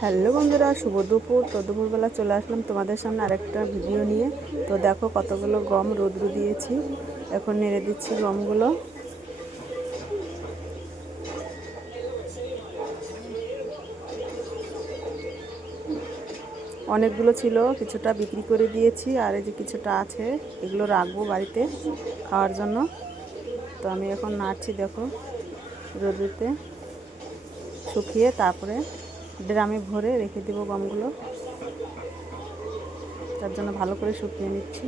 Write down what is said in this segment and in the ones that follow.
Hello বন্ধুরা, শুভ দুপুর। তো দুপুরবেলা চলে আসলাম তোমাদের সামনে আরেকটা ভিডিও নিয়ে। তো দেখো কতগুলো গম রোদ্রু দিয়েছি। এখন নেড়ে দিচ্ছি গমগুলো। অনেকগুলো ছিল, কিছুটা বিক্রি করে দিয়েছি। আর এই যে কিছুটা আছে, এগুলো রাখব বাড়িতে খাওয়ার জন্য। তো আমি এখন নাড়ছি দেখো রোদ্রুতে শুকিয়ে তারপরে ড্রামে ভরে রেখে দেবো গমগুলো। তার জন্য ভালো করে শুকিয়ে নিচ্ছি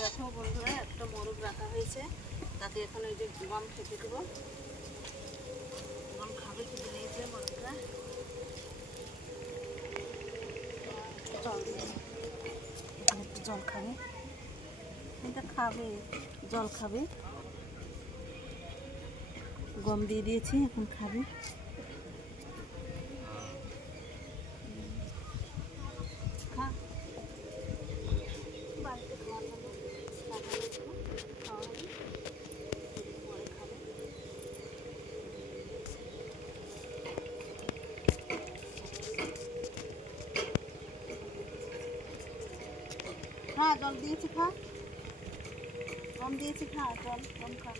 দেখো বন্ধুরা একটা মোরগ রাখা হয়েছে। তাতে এখন ওই যে গম খেতে দেবো। গম খাবে খেতে নিয়েছে মোরগটা। জল একটু জল খাবে। এটা খাবে, জল খাবে। গম দিয়ে দিয়েছি, এখন খাবে। খা জল দিয়েছি খা। কম দিয়েছি খা জল কম খা।